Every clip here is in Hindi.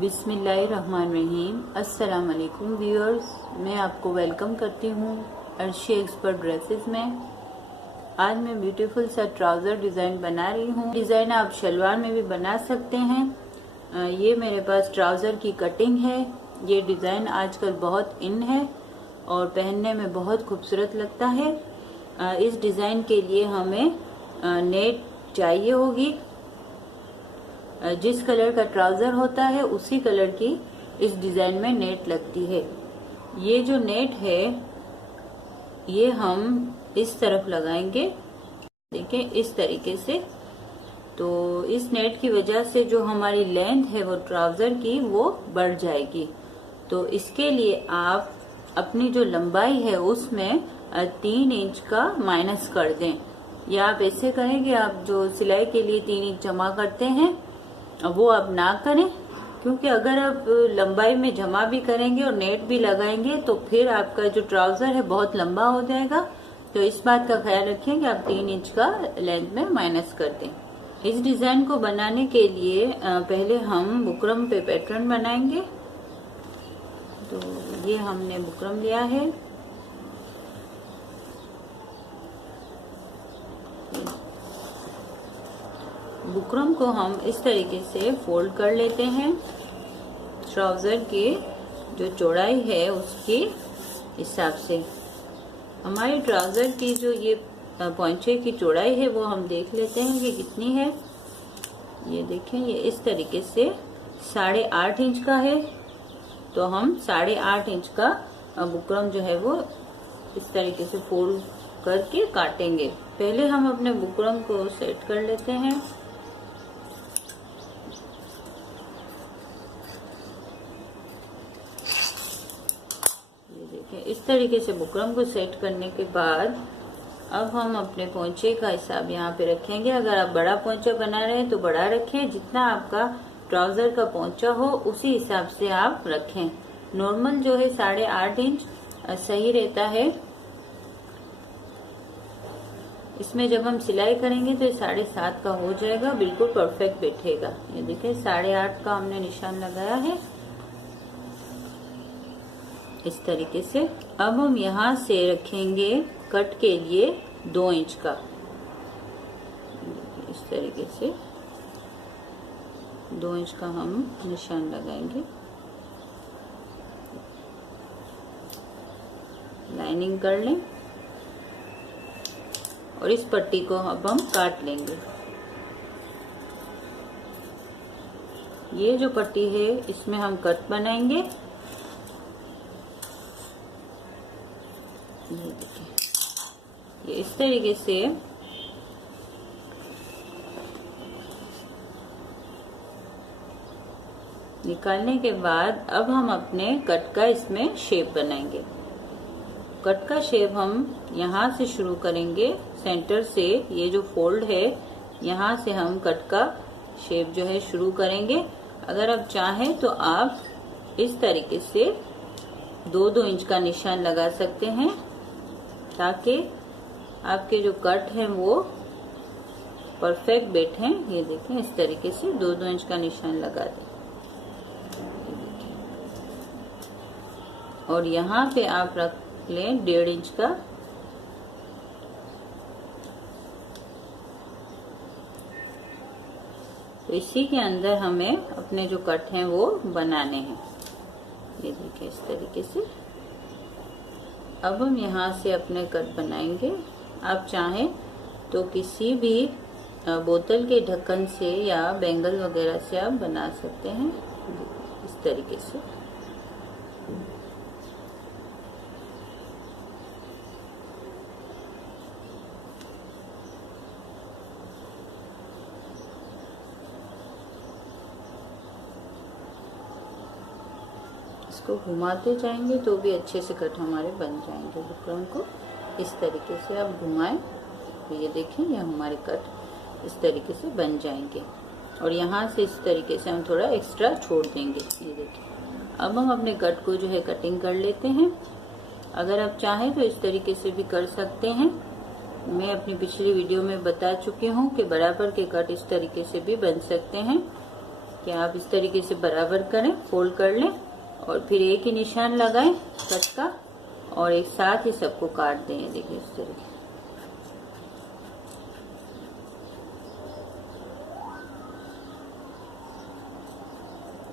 बिस्मिल्लाहिर्रहमानिर्रहीम। अस्सलाम वालेकुम व्यूअर्स, मैं आपको वेलकम करती हूँ अर्शी एक्सपर्ट ड्रेसेस में। आज मैं ब्यूटीफुल सा ट्राउजर डिजाइन बना रही हूँ। डिजाइन आप शलवार में भी बना सकते हैं। ये मेरे पास ट्राउजर की कटिंग है। ये डिजाइन आजकल बहुत इन है और पहनने में बहुत खूबसूरत लगता है। इस डिजाइन के लिए हमें नेट चाहिए होगी। जिस कलर का ट्राउजर होता है उसी कलर की इस डिजाइन में नेट लगती है। ये जो नेट है ये हम इस तरफ लगाएंगे, देखिए इस तरीके से। तो इस नेट की वजह से जो हमारी लेंथ है वो ट्राउजर की वो बढ़ जाएगी। तो इसके लिए आप अपनी जो लंबाई है उसमें 3 इंच का माइनस कर दें, या आप ऐसे करें कि आप जो सिलाई के लिए 3 इंच जमा करते हैं वो आप ना करें, क्योंकि अगर आप लंबाई में जमा भी करेंगे और नेट भी लगाएंगे तो फिर आपका जो ट्राउजर है बहुत लंबा हो जाएगा। तो इस बात का ख्याल रखें कि आप 3 इंच का लेंथ में माइनस कर दें। इस डिजाइन को बनाने के लिए पहले हम बुकरम पे पैटर्न बनाएंगे। तो ये हमने बुकरम लिया है। बुकरम को हम इस तरीके से फोल्ड कर लेते हैं। ट्राउजर की जो चौड़ाई है उसके हिसाब से हमारी ट्राउजर की जो ये पॉइंचे की चौड़ाई है वो हम देख लेते हैं कि कितनी है। ये देखें, ये इस तरीके से 8.5 इंच का है। तो हम 8.5 इंच का बुकरम जो है वो इस तरीके से फोल्ड करके काटेंगे। पहले हम अपने बुकरम को सेट कर लेते हैं। इस तरीके से बुकरम को सेट करने के बाद अब हम अपने पोंचे का हिसाब यहाँ पे रखेंगे। अगर आप बड़ा पोंचा बना रहे हैं तो बड़ा रखें, जितना आपका ट्राउजर का पोंचा हो उसी हिसाब से आप रखें। नॉर्मल जो है 8.5 इंच सही रहता है। इसमें जब हम सिलाई करेंगे तो 7.5 का हो जाएगा, बिल्कुल परफेक्ट बैठेगा। ये देखिए 8.5 का हमने निशान लगाया है इस तरीके से। अब हम यहाँ से रखेंगे कट के लिए 2 इंच का, इस तरीके से 2 इंच का हम निशान लगाएंगे। लाइनिंग कर लें और इस पट्टी को अब हम काट लेंगे। ये जो पट्टी है इसमें हम कट बनाएंगे। ये इस तरीके से निकालने के बाद अब हम अपने कट का इसमें शेप बनाएंगे। कट का शेप हम यहाँ से शुरू करेंगे, सेंटर से। ये जो फोल्ड है यहाँ से हम कट का शेप जो है शुरू करेंगे। अगर आप चाहें तो आप इस तरीके से 2-2 इंच का निशान लगा सकते हैं, ताकि आपके जो कट हैं वो परफेक्ट बैठे। ये देखें इस तरीके से 2-2 इंच का निशान लगा दें। और यहाँ पे आप रख लें 1.5 इंच का। तो इसी के अंदर हमें अपने जो कट हैं वो बनाने हैं। ये देखिए इस तरीके से। अब हम यहाँ से अपने कट बनाएंगे। आप चाहें तो किसी भी बोतल के ढक्कन से या बैंगल वगैरह से आप बना सकते हैं इस तरीके से। इसको घुमाते जाएंगे तो भी अच्छे से कट हमारे बन जाएंगे। बुकरम को इस तरीके से आप घुमाएं तो ये देखें ये हमारे कट इस तरीके से बन जाएंगे। और यहाँ से इस तरीके से हम थोड़ा एक्स्ट्रा छोड़ देंगे। ये देखिए अब हम अपने कट को जो है कटिंग कर लेते हैं। अगर आप चाहें तो इस तरीके से भी कर सकते हैं। मैं अपनी पिछली वीडियो में बता चुकी हूँ कि बराबर के कट इस तरीके से भी बन सकते हैं कि आप इस तरीके से बराबर करें, फोल्ड कर लें और फिर एक ही निशान लगाएं कट का और एक साथ ही सबको काट दें। देखिए इस तरीके।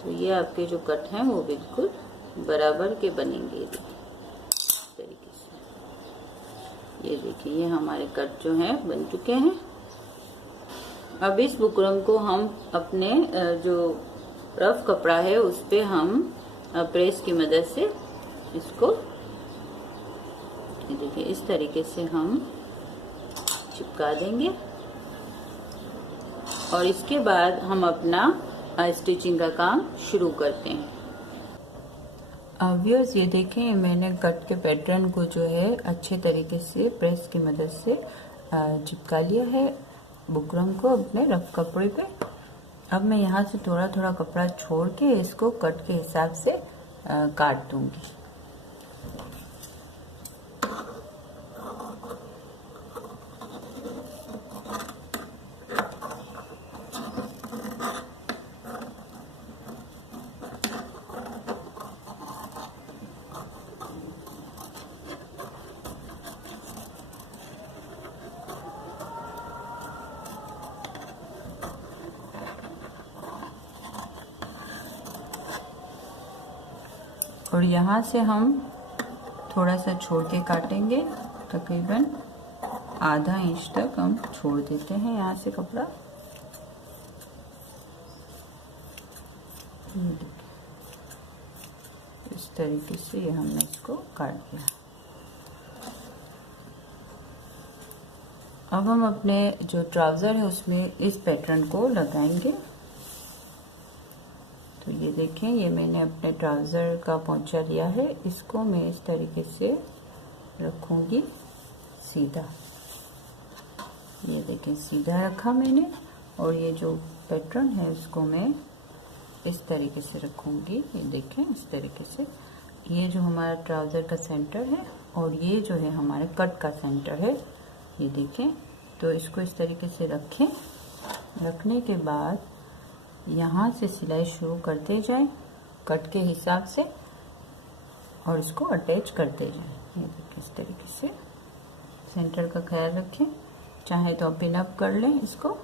तो ये आपके जो कट हैं वो बिल्कुल बराबर के बनेंगे। देखिए इस तरीके से। ये देखिए ये हमारे कट जो हैं बन चुके हैं। अब इस बुकरम को हम अपने जो रफ कपड़ा है उस पे हम प्रेस की मदद से इसको देखिए इस तरीके से हम चिपका देंगे और इसके बाद हम अपना स्टिचिंग का काम शुरू करते हैं। व्यूअर्स ये देखें मैंने कट के पैटर्न को जो है अच्छे तरीके से प्रेस की मदद से चिपका लिया है बुकरम को अपने रफ कपड़े पे। अब मैं यहाँ से थोड़ा थोड़ा कपड़ा छोड़ के इसको कट के हिसाब से काट दूंगी। और यहाँ से हम थोड़ा सा छोड़ के काटेंगे, तकरीबन आधा इंच तक हम छोड़ देते हैं यहाँ से कपड़ा। इस तरीके से ये हमने इसको काट दिया। अब हम अपने जो ट्राउज़र है उसमें इस पैटर्न को लगाएंगे। तो ये देखें ये मैंने अपने ट्राउज़र का पोंचा लिया है, इसको मैं इस तरीके से रखूँगी सीधा। ये देखें सीधा रखा मैंने और ये जो पैटर्न है उसको मैं इस तरीके से रखूँगी। ये देखें इस तरीके से। ये जो हमारा ट्राउज़र का सेंटर है और ये जो है हमारे कट का सेंटर है, ये देखें। तो इसको इस तरीके से रखें। रखने के बाद यहाँ से सिलाई शुरू करते जाएं कट के हिसाब से और इसको अटैच करते जाएं। ये देखिए इस तरीके से सेंटर का ख्याल रखें। चाहे तो आप पिन अप कर लें इसको।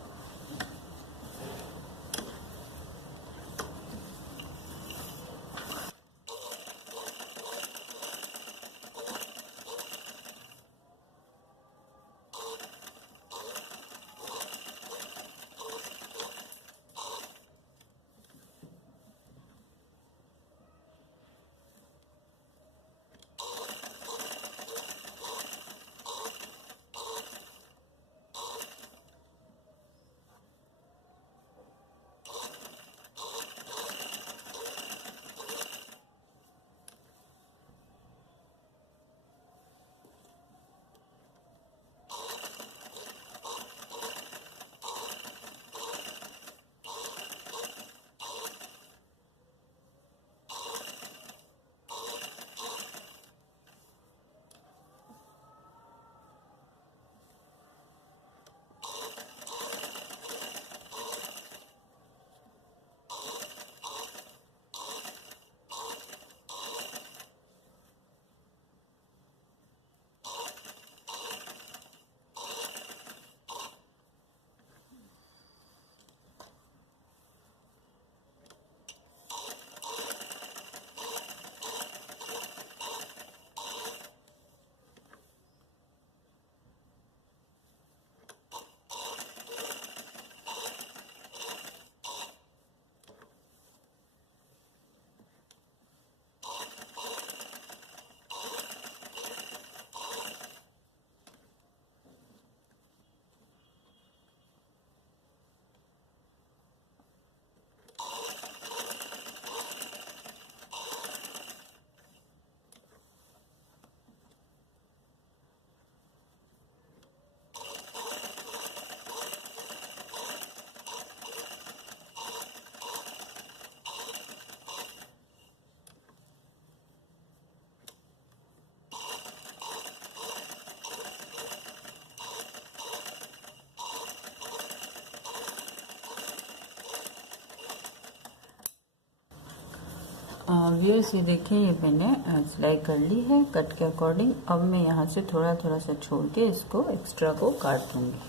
व्यूअर्स, ये देखिए, ये मैंने सिलाई कर ली है कट के अकॉर्डिंग। अब मैं यहाँ से थोड़ा थोड़ा सा छोड़ के इसको एक्स्ट्रा को काट दूँगी।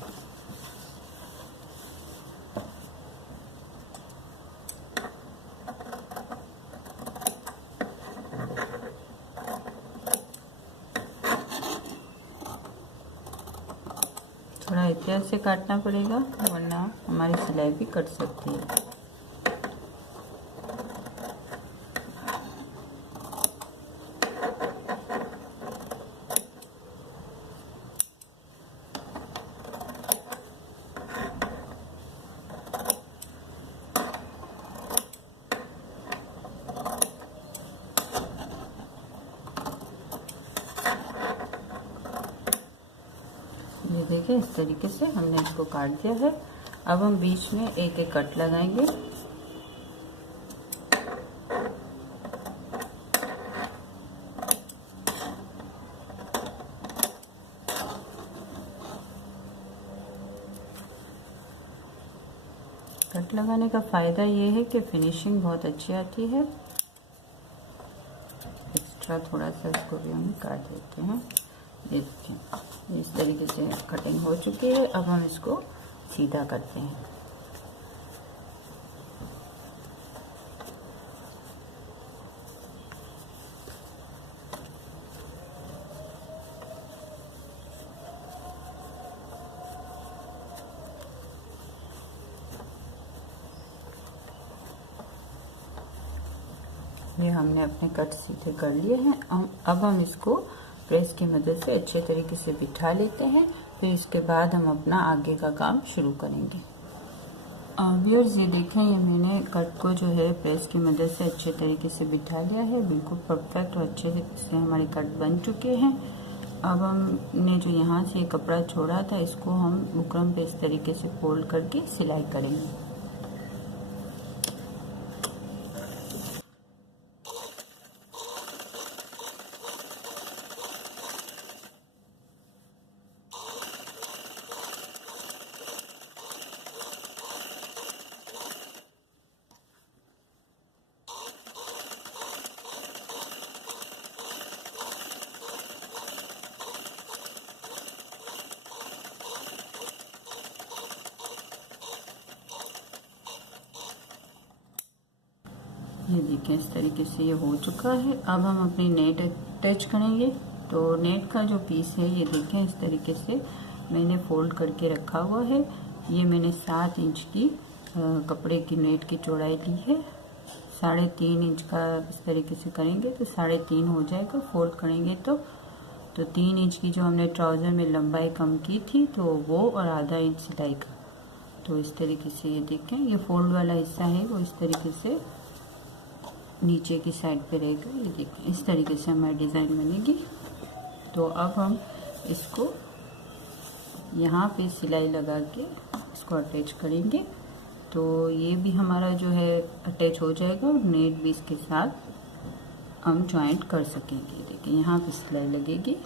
थोड़ा एहतियात से काटना पड़ेगा वरना हमारी सिलाई भी कट सकती है। ये देखिए, इस तरीके से हमने इसको काट दिया है। अब हम बीच में एक एक कट लगाएंगे। कट लगाने का फ़ायदा ये है कि फिनिशिंग बहुत अच्छी आती है। एक्स्ट्रा थोड़ा सा इसको भी हम काट देते हैं। देखिए, इस तरीके से कटिंग हो चुकी है। अब हम इसको सीधा करते हैं। ये हमने अपने कट सीधे कर लिए हैं। अब हम इसको प्रेस की मदद से अच्छे तरीके से बिठा लेते हैं। फिर इसके बाद हम अपना आगे का काम शुरू करेंगे। व्यूअर्स, ये देखें, ये मैंने कट को जो है प्रेस की मदद से अच्छे तरीके से बिठा लिया है। बिल्कुल परफेक्ट और अच्छे से हमारे कट बन चुके हैं। अब हमने जो यहाँ से ये कपड़ा छोड़ा था, इसको हम बुकरम पे इस तरीके से फोल्ड करके सिलाई करेंगे। ये देखिए, इस तरीके से ये हो चुका है। अब हम अपनी नेट अटैच करेंगे। तो नेट का जो पीस है, ये देखें, इस तरीके से मैंने फोल्ड करके रखा हुआ है। ये मैंने 7 इंच की कपड़े की नेट की चौड़ाई ली है। 3.5 इंच का इस तरीके से करेंगे तो 3.5 हो जाएगा। फोल्ड करेंगे तो 3 इंच की जो हमने ट्राउज़र में लंबाई कम की थी, तो वो और आधा इंच सिलाई का। तो इस तरीके से ये देखें, ये फोल्ड वाला हिस्सा है वो इस तरीके से नीचे की साइड पे रहेगा। ये देखिए, इस तरीके से हमारी डिज़ाइन बनेगी। तो अब हम इसको यहाँ पे सिलाई लगा के इसको अटैच करेंगे। तो ये भी हमारा जो है अटैच हो जाएगा और नेट भी इसके साथ हम जॉइंट कर सकेंगे। देखिए, यहाँ पे सिलाई लगेगी।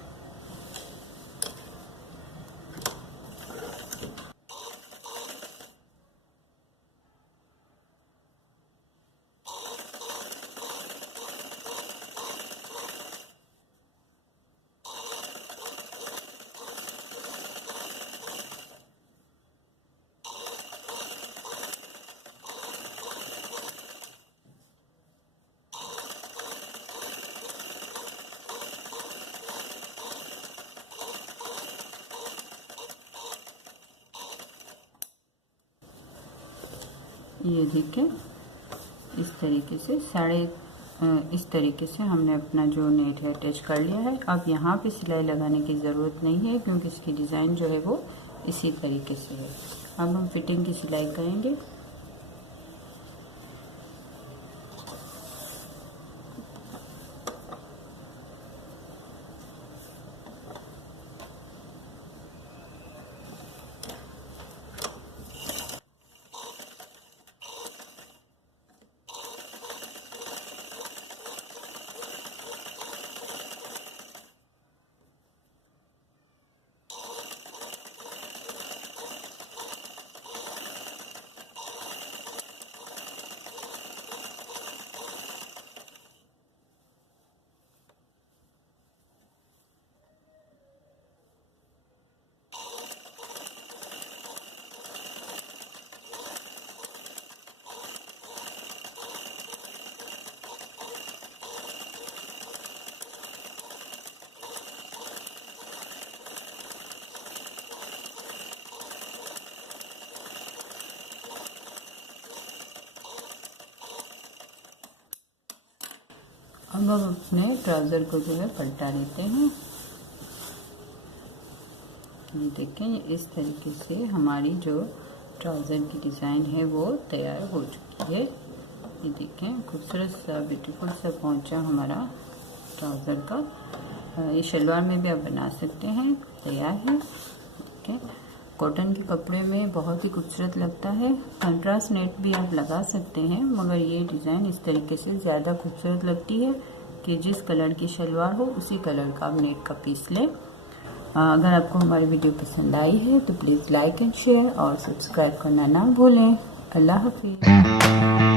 ये देखिए, इस तरीके से इस तरीके से हमने अपना जो नेट है अटैच कर लिया है। अब यहाँ पे सिलाई लगाने की ज़रूरत नहीं है क्योंकि इसकी डिज़ाइन जो है वो इसी तरीके से है। अब हम फिटिंग की सिलाई करेंगे। अब हम अपने ट्राउज़र को जो है पलटा लेते हैं। ये देखें, इस तरीके से हमारी जो ट्राउज़र की डिज़ाइन है वो तैयार हो चुकी है। ये देखें, खूबसूरत सा ब्यूटीफुल सा पहुंचा हमारा ट्राउज़र का। ये शलवार में भी आप बना सकते हैं, तैयार है। देखें, कॉटन के कपड़े में बहुत ही खूबसूरत लगता है। कंट्रास्ट नेट भी आप लगा सकते हैं, मगर ये डिज़ाइन इस तरीके से ज़्यादा खूबसूरत लगती है कि जिस कलर की शलवार हो उसी कलर का आप नेट का पीस लें। अगर आपको हमारी वीडियो पसंद आई है तो प्लीज़ लाइक एंड शेयर और सब्सक्राइब करना ना भूलें। अल्लाह हाफिज़।